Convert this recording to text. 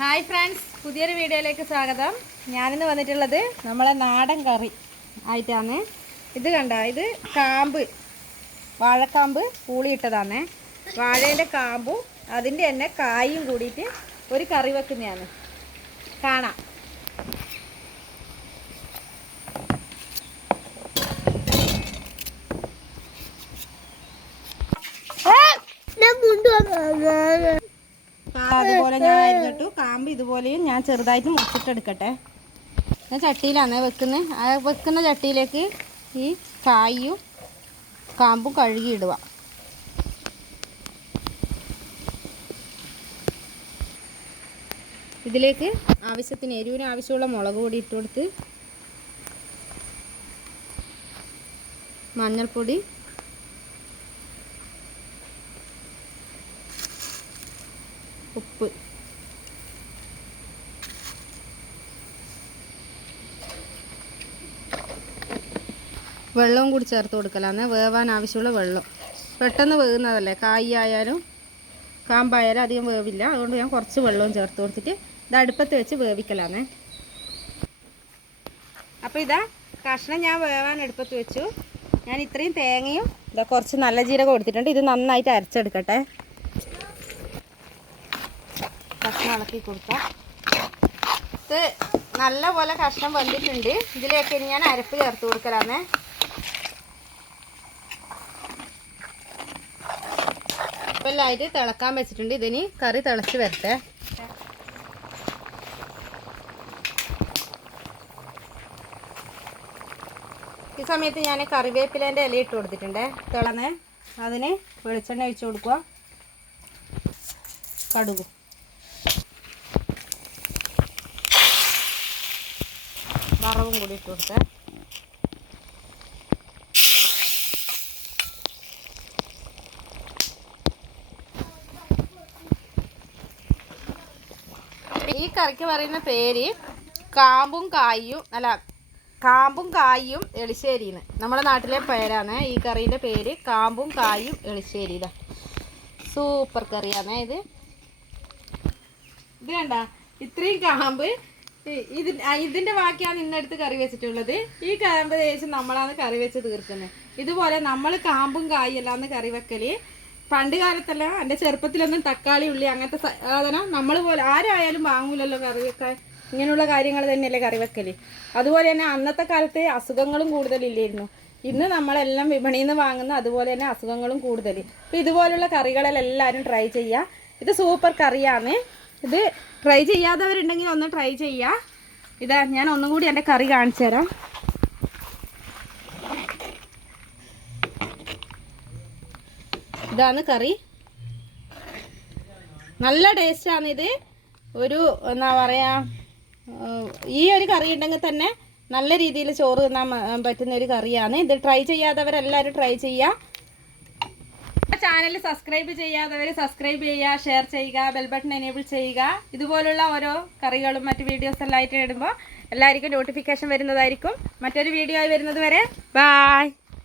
Hi friends പുതിയൊരു വീഡിയോയിലേക്ക് സ്വാഗതം. ഞാനിന്ന് വന്നിട്ടുള്ളത് നമ്മളെ നാടൻ കറി ആയിട്ടാണ്. ഇത് കണ്ട? ഇത് കാമ്പ് വാഴക്കാമ്പ് പൂളിയിട്ടതാണ്. വാഴേന്റെ കാമ്പും അതിന്റെ തന്നെ കായും കൂടിയിട്ട് ഒരു കറി വെക്കുന്നതാണ്. കാണാം. അതുപോലെ ഞാൻ അരിഞ്ഞിട്ടു കാമ്പ് ഇതുപോലെയും ഞാൻ ചെറുതായിട്ട് മുറിച്ചിട്ടെടുക്കട്ടെ. ഞാൻ ചട്ടിയിലാണ് വെക്കുന്നത് ആ വെക്കുന്ന ചട്ടിയിലേക്ക് ഈ കായും കാമ്പും കഴുകി ഇടുക ഇതിലേക്ക് ആവശ്യത്തിന് എരിവിന് ആവശ്യമുള്ള മുളക് പൊടി ഇട്ട് കൊടുത്ത് മഞ്ഞൾപ്പൊടി ഉപ്പ്. വെള്ളവും കൂടി ചേർത്ത് കൊടുക്കലാന്ന്. വേവാൻ ആവശ്യമുള്ള വെള്ളം. പെട്ടെന്ന് വേകുന്നതല്ലേ കായ് ആയാലും കാമ്പായാലും അധികം വേവില്ല. അതുകൊണ്ട് ഞാൻ കുറച്ച് വെള്ളവും ചേർത്ത് കൊടുത്തിട്ട് ഇത് അടുപ്പത്ത് വെച്ച് വേവിക്കലാന്നേ. അപ്പോൾ ഇതാ കഷ്ണം ഞാൻ വേവാൻ അടുപ്പത്ത് വെച്ചു. ഞാൻ ഇത്രയും തേങ്ങയും ഇതാ കുറച്ച് നല്ല ജീരകം കൊടുത്തിട്ടുണ്ട്. ഇത് നന്നായിട്ട് അരച്ചെടുക്കട്ടെ. കഷ്ണം ഇളക്കി കൊടുക്കാം ഇത് നല്ല പോലെ കഷ്ണം വന്നിട്ടുണ്ട് ഇതിലേക്ക് ഞാൻ അരപ്പ് ചേർത്ത് കൊടുക്കലാന്നേ. എല്ലായിട്ട് തിളക്കാൻ വെച്ചിട്ടുണ്ട്. ഇതിന് കറി തിളച്ച് വരട്ടെ. ഈ സമയത്ത് ഞാൻ കറിവേപ്പിലേന്റെ ഇല ഇട്ട് കൊടുത്തിട്ടുണ്ട്. തിളന്ന് അതിന് വെളിച്ചെണ്ണ ഒഴിച്ച് കൊടുക്കുക. കടുകും. വറവും കൂടി ഇട്ട് കൊടുത്തേ. ഈ കറിക്ക് പറയുന്ന പേര് കാമ്പും കായും അല്ല കാമ്പും കായും എളിശ്ശേരിന്ന്. നമ്മുടെ നാട്ടിലെ പേരാണ് ഈ കറീന്റെ പേര് കാമ്പും കായും എളിശ്ശേരി സൂപ്പർ കറിയാണ് ഇത്. ഇത് കണ്ട ഇത്രയും കാമ്പ് ഇതിന്റെ ബാക്കിയാണ് ഇന്നെടുത്ത് കറി വെച്ചിട്ടുള്ളത്. ഈ കാമ്പ് തേച്ച് നമ്മളാണ് കറി വെച്ച് തീർക്കുന്നത് ഇതുപോലെ നമ്മൾ കാമ്പും കായും എല്ലാന്ന് കറി വെക്കൽ. പണ്ട് കാലത്തല്ല എന്റെ ചെറുപ്പത്തിലൊന്നും തക്കാളി ഉള്ളി അങ്ങനത്തെ സാധനം നമ്മൾ പോലെ ആരായാലും വാങ്ങൂലല്ലോ കറി വെക്കാൻ. ഇങ്ങനെയുള്ള കാര്യങ്ങൾ തന്നെയല്ലേ കറി വെക്കൽ. അതുപോലെ തന്നെ അന്നത്തെ കാലത്ത് അസുഖങ്ങളും കൂടുതലില്ലായിരുന്നു. ഇന്ന് നമ്മളെല്ലാം വിപണിയിൽ നിന്ന് വാങ്ങുന്ന അതുപോലെ തന്നെ അസുഖങ്ങളും കൂടുതൽ അപ്പോൾ ഇതുപോലുള്ള കറികളെല്ലാം എല്ലാവരും ട്രൈ ചെയ്യുക ഇത് സൂപ്പർ കറിയാണ്. ഇത് ട്രൈ ചെയ്യാത്തവരുണ്ടെങ്കിൽ ഒന്ന് ട്രൈ ചെയ്യുക ഇതാ ഞാൻ ഒന്നും കൂടി എന്റെ കറി കാണിച്ചു തരാം. ഇതാണ് കറി. നല്ല ടേസ്റ്റാണ് ഇത്. ഒരു എന്താ പറയുക ഈ ഒരു കറി ഉണ്ടെങ്കിൽ തന്നെ നല്ല രീതിയിൽ ചോറ് തിന്നാൻ പറ്റുന്ന ഒരു കറിയാണ്. ഇത് ട്രൈ ചെയ്യാത്തവരെല്ലാവരും ട്രൈ ചെയ്യുക ചാനൽ സബ്സ്ക്രൈബ് ചെയ്യാത്തവർ സബ്സ്ക്രൈബ് ചെയ്യുക ഷെയർ ചെയ്യുക ബെൽ ബട്ടൺ എനേബിൾ ചെയ്യുക. ഇതുപോലുള്ള ഓരോ കറികളും മറ്റ് വീഡിയോസ് എല്ലാം ആയിട്ട് ഇടുമ്പോൾ എല്ലാവർക്കും നോട്ടിഫിക്കേഷൻ വരുന്നതായിരിക്കും. മറ്റൊരു വീഡിയോ ആയി വരുന്നത് വരെ ബായ്